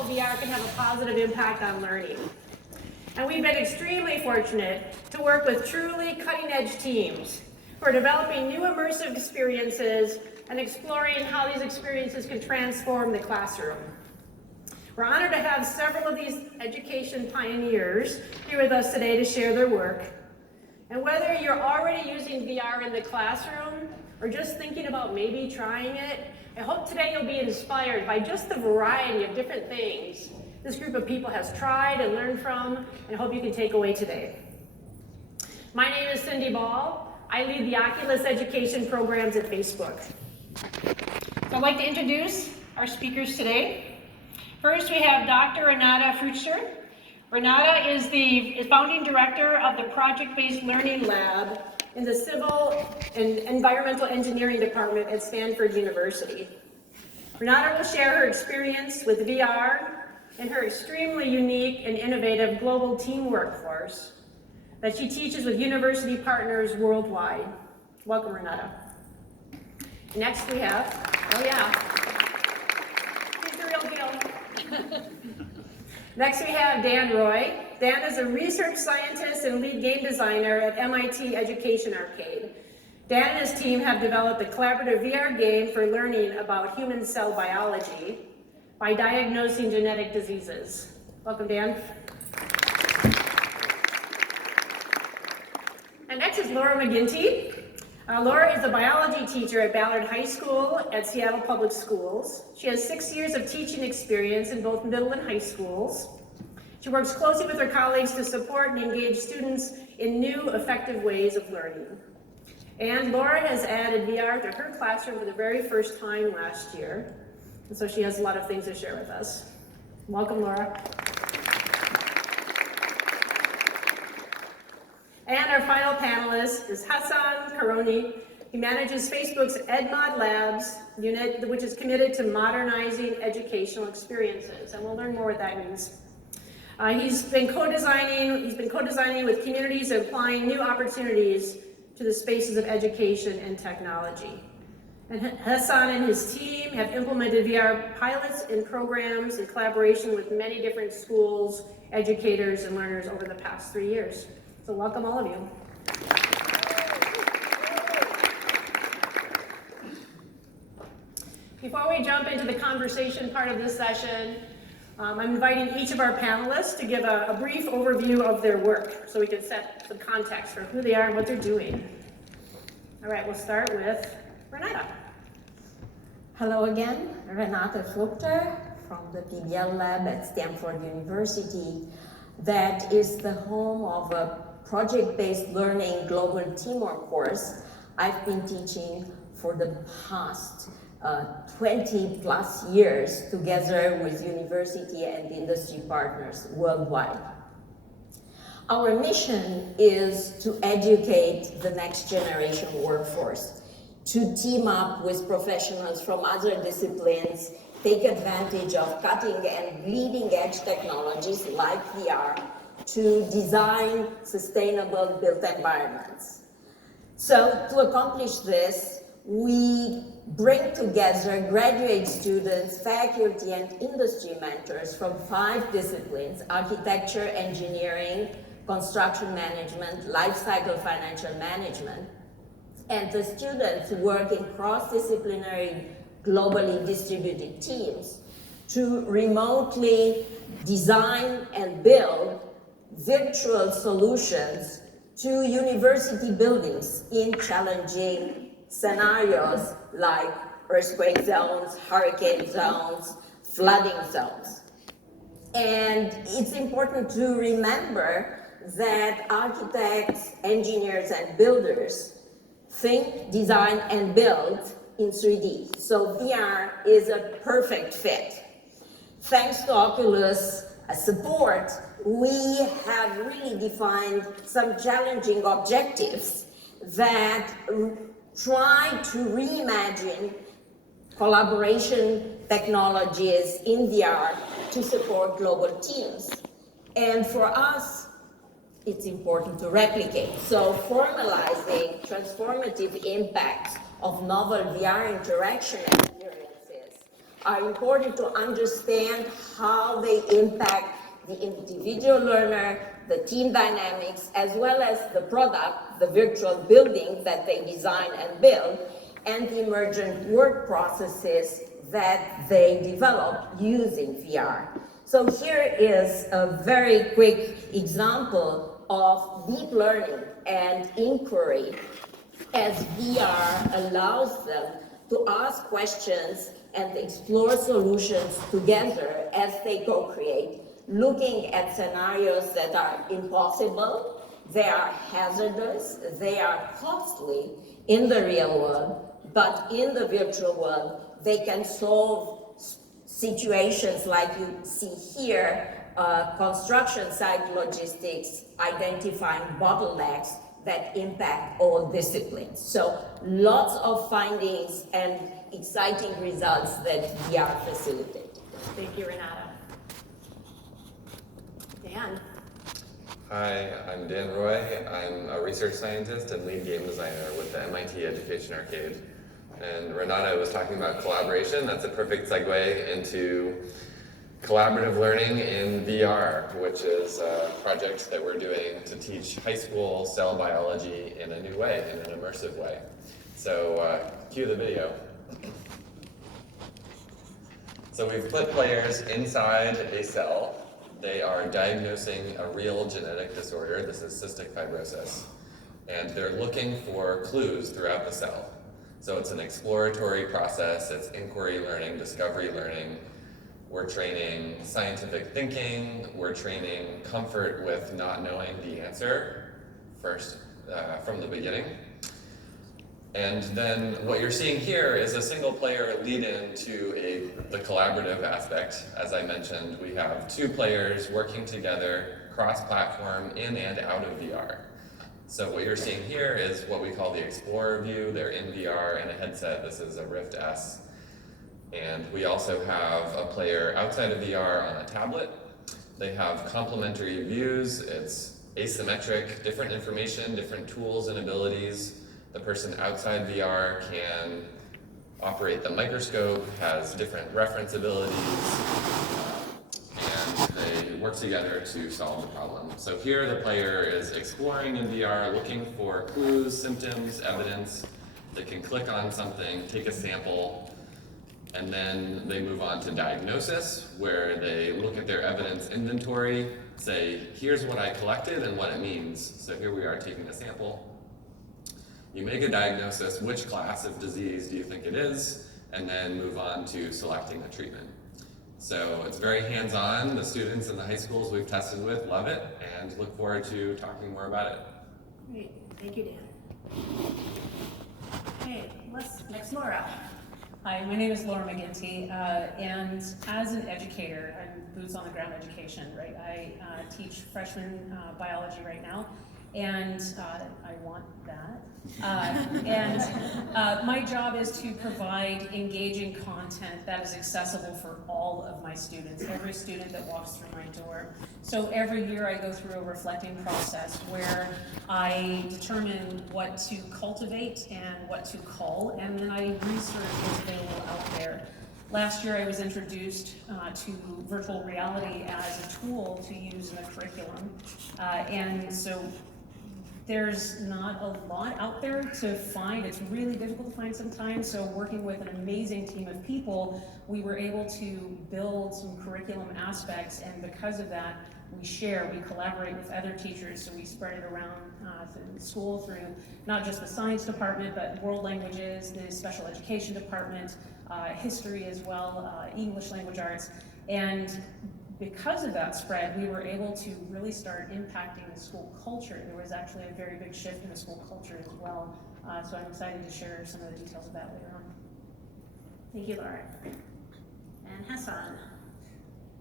how VR can have a positive impact on learning. And we've been extremely fortunate to work with truly cutting-edge teams who are developing new immersive experiences and exploring how these experiences can transform the classroom. We're honored to have several of these education pioneers here with us today to share their work. And whether you're already using VR in the classroom or just thinking about maybe trying it, I hope today you'll be inspired by just the variety of different things this group of people has tried and learned from, and I hope you can take away today. My name is Cindy Ball. I lead the Oculus education programs at Facebook. So I'd like to introduce our speakers today. First, we have Dr. Renata Fruchter. Renata is the founding director of the ProjectBased Learning Lab in the Civil and Environmental Engineering Department at Stanford University. Renata will share her experience with VR and her extremely unique and innovative global teamwork course that she teaches with university partners worldwide. Welcome, Renata. Next we have, he's the real deal. Next we have Dan Roy. Dan is a research scientist and lead game designer at MIT Education Arcade. Dan and his team have developed a collaborative VR game for learning about human cell biology by diagnosing genetic diseases. Welcome, Dan. And next is Laura McGinty. Laura is a biology teacher at Ballard High School at Seattle Public Schools. She has 6 years of teaching experience in both middle and high schools. She works closely with her colleagues to support and engage students in new, effective ways of learning. And Laura has added VR to her classroom for the very first time last year. And so she has a lot of things to share with us. Welcome, Laura. And our final panelist is Hassan Karoni. He manages Facebook's EdMod Labs unit, which is committed to modernizing educational experiences. And we'll learn more what that means. He's been co-designing with communities and applying new opportunities to the spaces of education and technology. And Hassan and his team have implemented VR pilots and programs in collaboration with many different schools, educators, and learners over the past 3 years. So welcome all of you. Before we jump into the conversation part of this session, I'm inviting each of our panelists to give a brief overview of their work so we can set some context for who they are and what they're doing. All right, we'll start with Renata. Hello again, Renata Fruchter from the PBL lab at Stanford University. That is the home of a project-based learning global teamwork course I've been teaching for the past 20 plus years together with university and industry partners worldwide. Our mission is to educate the next generation workforce, to team up with professionals from other disciplines, take advantage of cutting and bleeding edge technologies like VR to design sustainable built environments. So to accomplish this, we bring together graduate students, faculty, and industry mentors from 5 disciplines: architecture, engineering, construction management, life cycle financial management. And the students work in cross-disciplinary, globally distributed teams to remotely design and build virtual solutions to university buildings in challenging scenarios like earthquake zones, hurricane zones, flooding zones. And it's important to remember that architects, engineers, and builders think, design, and build in 3D. So VR is a perfect fit. Thanks to Oculus support, we have really defined some challenging objectives that try to reimagine collaboration technologies in VR to support global teams. And for us, it's important to replicate. So formalizing transformative impacts of novel VR interaction experiences are important to understand how they impact the individual learner, the team dynamics, as well as the product, the virtual building that they design and build, and the emergent work processes that they develop using VR. So here is a very quick example of deep learning and inquiry as VR allows them to ask questions and explore solutions together as they co-create, looking at scenarios that are impossible, they are hazardous, they are costly in the real world, but in the virtual world, they can solve situations like you see here, construction site logistics, identifying bottlenecks that impact all disciplines. So lots of findings and exciting results that VR facilitated. Thank you, Renata. Dan. Hi, I'm Dan Roy. I'm a research scientist and lead game designer with the MIT Education Arcade. And Renata was talking about collaboration. That's a perfect segue into collaborative learning in VR, which is a project that we're doing to teach high school cell biology in a new way, in an immersive way. So cue the video. So we've put players inside a cell. They are diagnosing a real genetic disorder. This is cystic fibrosis. And they're looking for clues throughout the cell. So it's an exploratory process. It's inquiry learning, discovery learning. We're training scientific thinking. We're training comfort with not knowing the answer first from the beginning. And then what you're seeing here is a single player lead into the collaborative aspect. As I mentioned, we have two players working together, cross-platform, in and out of VR. So what you're seeing here is what we call the Explorer view. They're in VR and a headset. This is a Rift S. And we also have a player outside of VR on a tablet. They have complementary views. It's asymmetric, different information, different tools and abilities. The person outside VR can operate the microscope, has different reference abilities, and they work together to solve the problem. So here the player is exploring in VR, looking for clues, symptoms, evidence. They can click on something, take a sample, and then they move on to diagnosis, where they look at their evidence inventory, say, here's what I collected and what it means. So here we are taking a sample. You make a diagnosis, which class of disease do you think it is, and then move on to selecting a treatment. So it's very hands-on. The students in the high schools we've tested with love it, and look forward to talking more about it. Great, thank you, Dan. Okay, next Laura. Hi, my name is Laura McGinty, and as an educator, I'm boots on the ground education, right? I teach freshman biology right now, and I want that. My job is to provide engaging content that is accessible for all of my students, every student that walks through my door. So every year I go through a reflecting process where I determine what to cultivate and what to cull, and then I research what's available out there. Last year I was introduced to virtual reality as a tool to use in the curriculum, and so there's not a lot out there to find. It's really difficult to find sometimes, so working with an amazing team of people, we were able to build some curriculum aspects, and because of that, we collaborate with other teachers, so we spread it around the school through not just the science department, but world languages, the special education department, history as well, English language arts, and because of that spread, we were able to really start impacting the school culture. There was actually a very big shift in the school culture as well. So I'm excited to share some of the details of that later on. Thank you, Laura. And Hassan.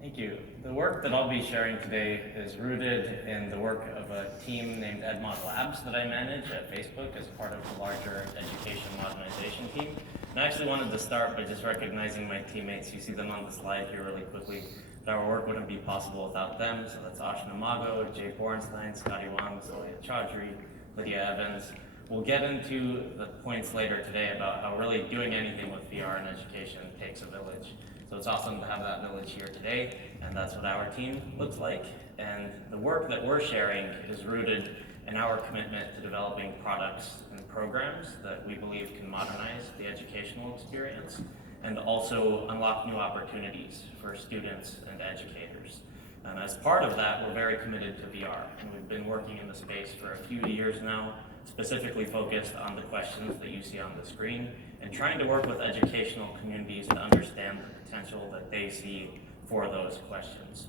Thank you. The work that I'll be sharing today is rooted in the work of a team named EdMod Labs that I manage at Facebook as part of the larger education modernization team. And I actually wanted to start by just recognizing my teammates. You see them on the slide here really quickly. Our work wouldn't be possible without them, so that's Ashna Mago, Jay Bornstein, Scotty Wang, Sonia Chaudhry, Lydia Evans. we'll get into the points later today about how really doing anything with VR in education takes a village. So it's awesome to have that village here today, and that's what our team looks like. And the work that we're sharing is rooted in our commitment to developing products and programs that we believe can modernize the educational experience and also unlock new opportunities for students and educators. And as part of that, we're very committed to VR, and we've been working in the space for a few years now, specifically focused on the questions that you see on the screen, and trying to work with educational communities to understand the potential that they see for those questions.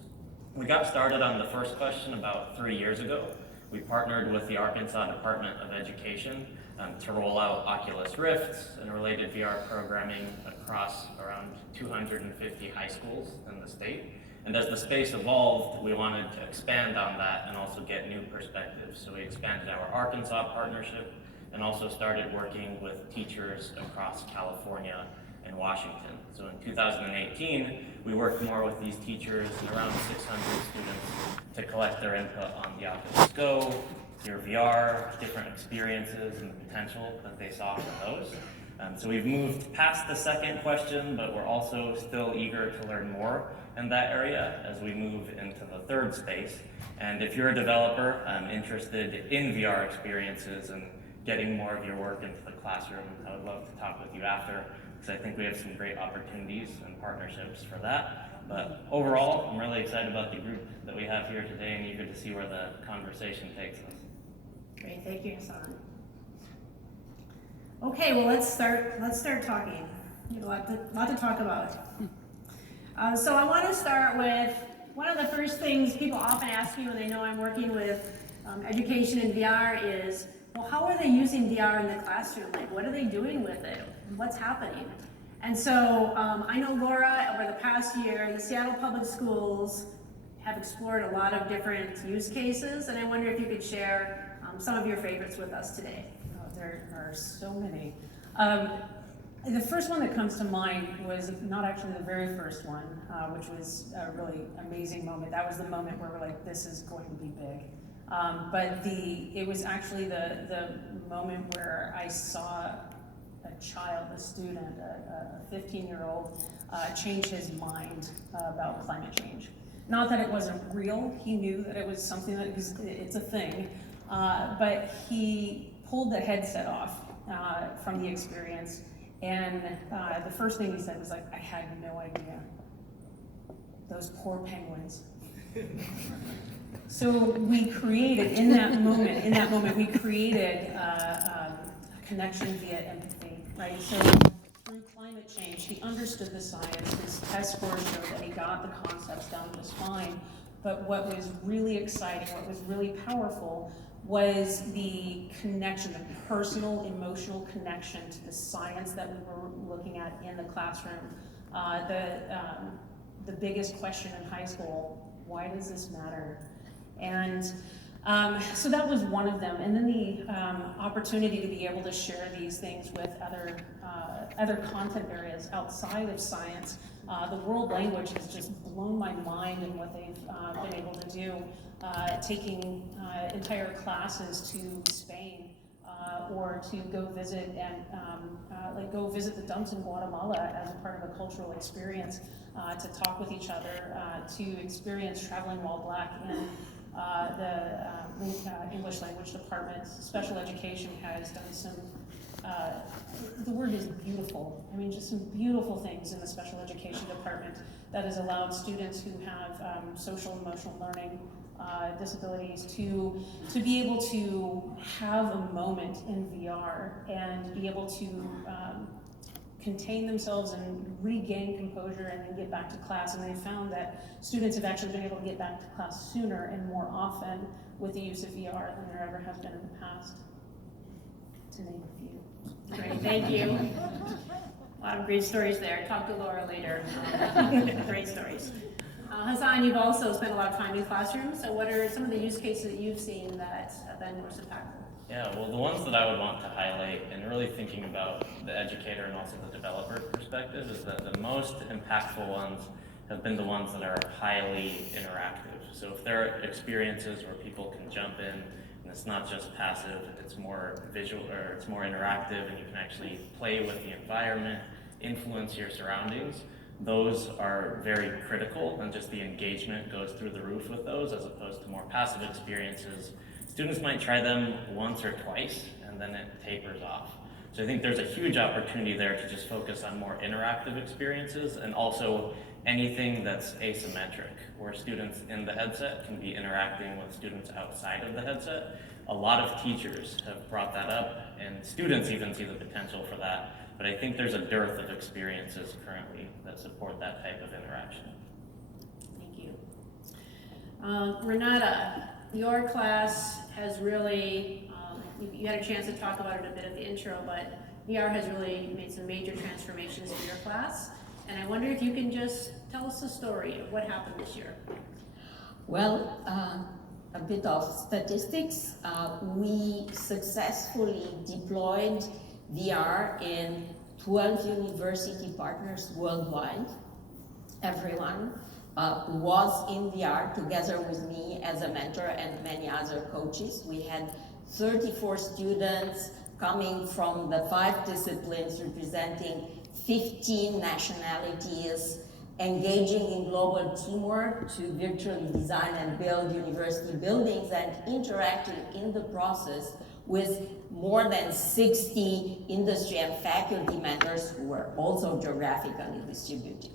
We got started on the first question about 3 years ago. We partnered with the Arkansas Department of Education to roll out Oculus Rifts and related VR programming across around 250 high schools in the state. And as the space evolved, we wanted to expand on that and also get new perspectives. So we expanded our Arkansas partnership and also started working with teachers across California and Washington. So in 2018, we worked more with these teachers and around 600 students to collect their input on the Oculus Go, your VR, different experiences and the potential that they saw for those. So we've moved past the second question, but we're also still eager to learn more in that area as we move into the third space. And if you're a developer interested in VR experiences and getting more of your work into the classroom, I would love to talk with you after, because I think we have some great opportunities and partnerships for that. But overall, I'm really excited about the group that we have here today and eager to see where the conversation takes us. Great, thank you, Hassan. Okay, well, let's start talking. We have a lot to talk about. So I want to start with one of the first things people often ask me when they know I'm working with education in VR is, well, how are they using VR in the classroom? Like, what are they doing with it? What's happening? And so I know Laura, over the past year, the Seattle Public Schools have explored a lot of different use cases, and I wonder if you could share some of your favorites with us today. There are so many. The first one that comes to mind was not actually the very first one, which was a really amazing moment. That was the moment where we're like, this is going to be big. But it was actually the moment where I saw a child, a student, a 15-year-old, change his mind about climate change. Not that it wasn't real, he knew that it was something that it's a thing, but he pulled the headset off from the experience, and the first thing he said was like, I had no idea. Those poor penguins. So we created, in that moment, we created a connection via empathy, right? So through climate change, he understood the science, his test scores showed that he got the concepts down just fine, but what was really exciting, what was really powerful, was the connection, the personal, emotional connection to the science that we were looking at in the classroom. The biggest question in high school, why does this matter? And so that was one of them. And then the opportunity to be able to share these things with other content areas outside of science. The world language has just blown my mind in what they've been able to do, taking entire classes to Spain or to go visit the dumps in Guatemala as a part of a cultural experience, to talk with each other, to experience traveling while Black in the English language department. Special education has done some, the word is beautiful. I mean, just some beautiful things in the special education department that has allowed students who have social and emotional learning disabilities to be able to have a moment in VR and be able to contain themselves and regain composure and then get back to class. And they found that students have actually been able to get back to class sooner and more often with the use of VR than there ever has been in the past, to name a few. Great, thank you. A lot of great stories there. Talk to Laura later. Great stories. Hassan, you've also spent a lot of time in classrooms, so what are some of the use cases that you've seen that have been most impactful? Yeah, well, the ones that I would want to highlight, and really thinking about the educator and also the developer perspective, is that the most impactful ones have been the ones that are highly interactive. So if there are experiences where people can jump in And it's not just passive, it's more visual, or it's more interactive, and you can actually play with the environment, influence your surroundings. Those are very critical, and just the engagement goes through the roof with those, as opposed to more passive experiences. Students might try them once or twice, and then it tapers off. So I think there's a huge opportunity there to just focus on more interactive experiences, and also anything that's asymmetric, where students in the headset can be interacting with students outside of the headset. A lot of teachers have brought that up, and students even see the potential for that. But I think there's a dearth of experiences currently that support that type of interaction. Thank you. Renata, your class has really, you had a chance to talk about it a bit at the intro, but VR has really made some major transformations in your class. And I wonder if you can just tell us the story of what happened this year. Well, a bit of statistics. We successfully deployed VR in 12 university partners worldwide. Everyone was in VR together with me as a mentor and many other coaches. We had 34 students coming from the 5 disciplines, representing 15 nationalities, engaging in global teamwork to virtually design and build university buildings, and interacting in the process with more than 60 industry and faculty mentors who were also geographically distributed.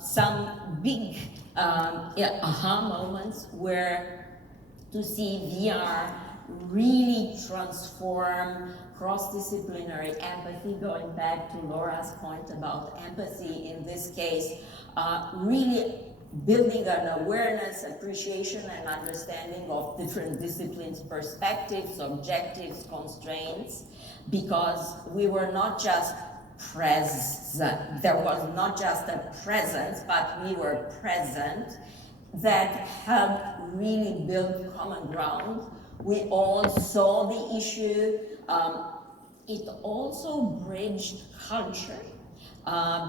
Some big aha moments were to see VR really transform cross-disciplinary empathy, going back to Laura's point about empathy in this case, really building an awareness, appreciation, and understanding of different disciplines' perspectives, objectives, constraints, because we were not just present, there was not just a presence, but we were present, that helped really build common ground. We all saw the issue. It also bridged culture,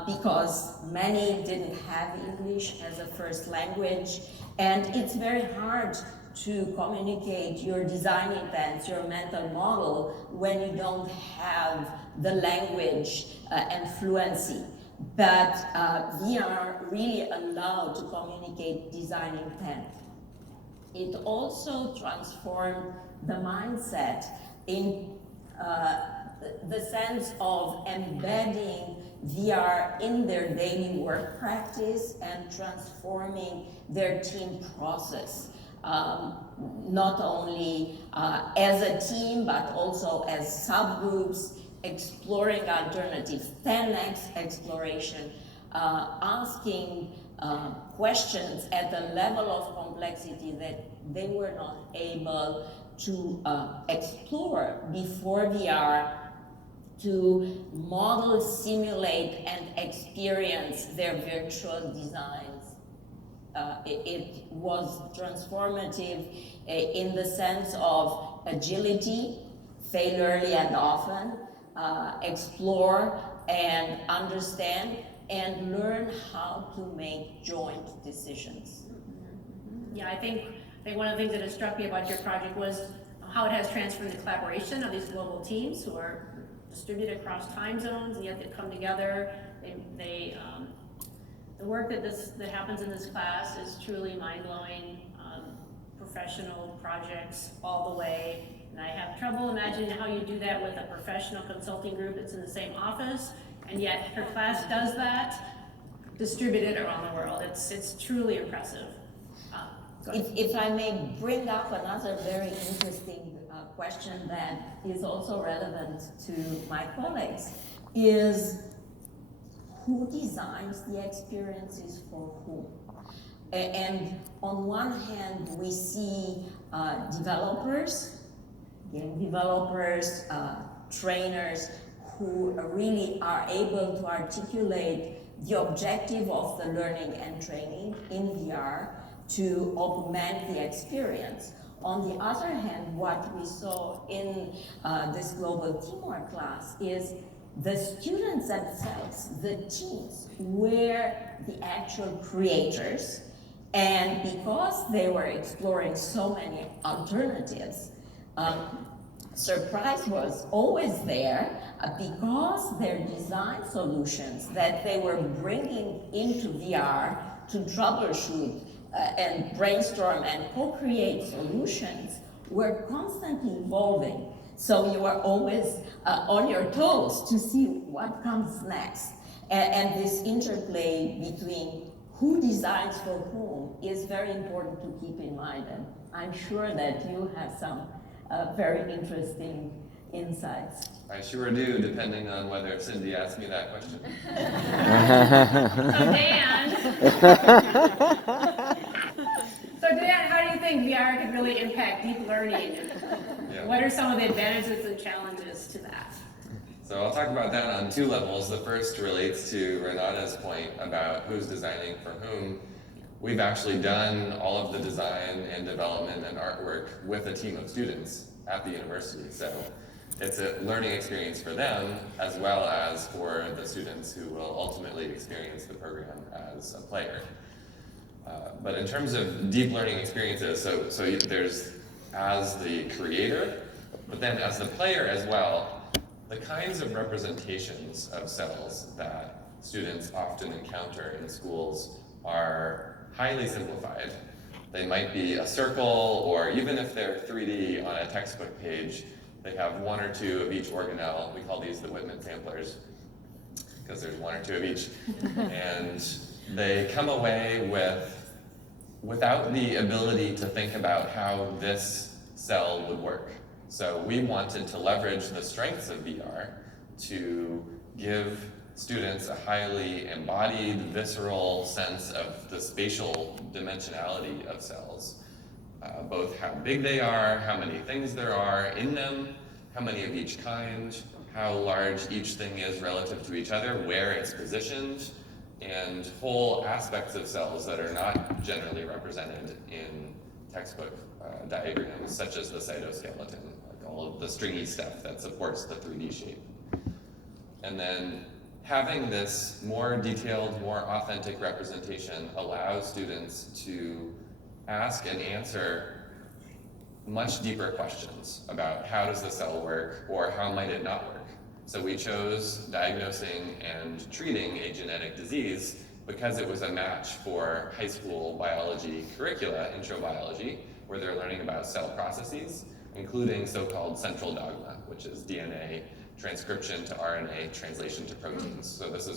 because many didn't have English as a first language, and it's very hard to communicate your design intents, your mental model, when you don't have the language and fluency. But VR really allowed to communicate design intent. It also transformed the mindset in the sense of embedding VR in their daily work practice and transforming their team process, not only as a team, but also as subgroups, exploring alternatives, 10x exploration, asking questions at a level of complexity that they were not able to explore before VR, to model, simulate, and experience their virtual designs. It was transformative in the sense of agility, fail early and often, explore and understand, and learn how to make joint decisions. Yeah, I think one of the things that has struck me about your project was how it has transformed the collaboration of these global teams who are distributed across time zones, and yet they come together. The work that happens in this class is truly mind-blowing. Professional projects all the way, and I have trouble imagining how you do that with a professional consulting group that's in the same office, and yet her class does that distributed around the world. It's truly impressive. If I may bring up another very interesting question that is also relevant to my colleagues, is who designs the experiences for whom? And on one hand, we see developers, game developers, trainers, who really are able to articulate the objective of the learning and training in VR to augment the experience. On the other hand, what we saw in this global teamwork class is the students themselves, the teams, were the actual creators, And because they were exploring so many alternatives, surprise was always there because their design solutions that they were bringing into VR to troubleshoot and brainstorm and co-create solutions were constantly evolving. So you were always on your toes to see what comes next. And this interplay between who designs for whom is very important to keep in mind. And I'm sure that you have some very interesting insights. I sure do, depending on whether Cindy asked me that question. So Dan, how do you think VR could really impact deep learning? Yeah. What are some of the advantages and challenges to that? So I'll talk about that on two levels. The first relates to Renata's point about who's designing for whom. We've actually done all of the design and development and artwork with a team of students at the university. So it's a learning experience for them as well as for the students who will ultimately experience the program as a player. But in terms of deep learning experiences, so there's as the creator, but then as the player as well, the kinds of representations of cells that students often encounter in schools are highly simplified. They might be a circle, or even if they're 3D on a textbook page, they have one or two of each organelle. We call these the Whitman samplers, because there's one or two of each. And they come away without the ability to think about how this cell would work. So we wanted to leverage the strengths of VR to give students a highly embodied, visceral sense of the spatial dimensionality of cells. Both how big they are, how many things there are in them, how many of each kind, how large each thing is relative to each other, where it's positioned, and whole aspects of cells that are not generally represented in textbook diagrams, such as the cytoskeleton, like all of the stringy stuff that supports the 3D shape. And then having this more detailed, more authentic representation allows students to ask and answer much deeper questions about how does the cell work or how might it not work. So we chose diagnosing and treating a genetic disease because it was a match for high school biology curricula, intro biology, where they're learning about cell processes, including so-called central dogma, which is DNA transcription to RNA, translation to proteins. So this is